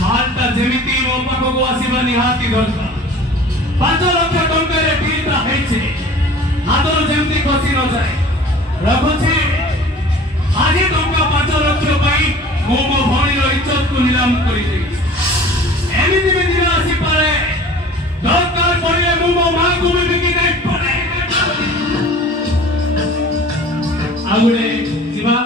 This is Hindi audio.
मालटा जेमिति मो पाखको आसीबा निहाती दरकार 5 लाख टंकारे डीलटा हेछि हातरो जेमिति खसी न जाय रखुछि आज टंका 5 लाख पई मो मो भणीर इज्जत को नीलाम करि देछि एमिति में दिन आसी पारे दरकार पड़े मो मो मां को भी बिकी नहीं पड़े आगुले शिवा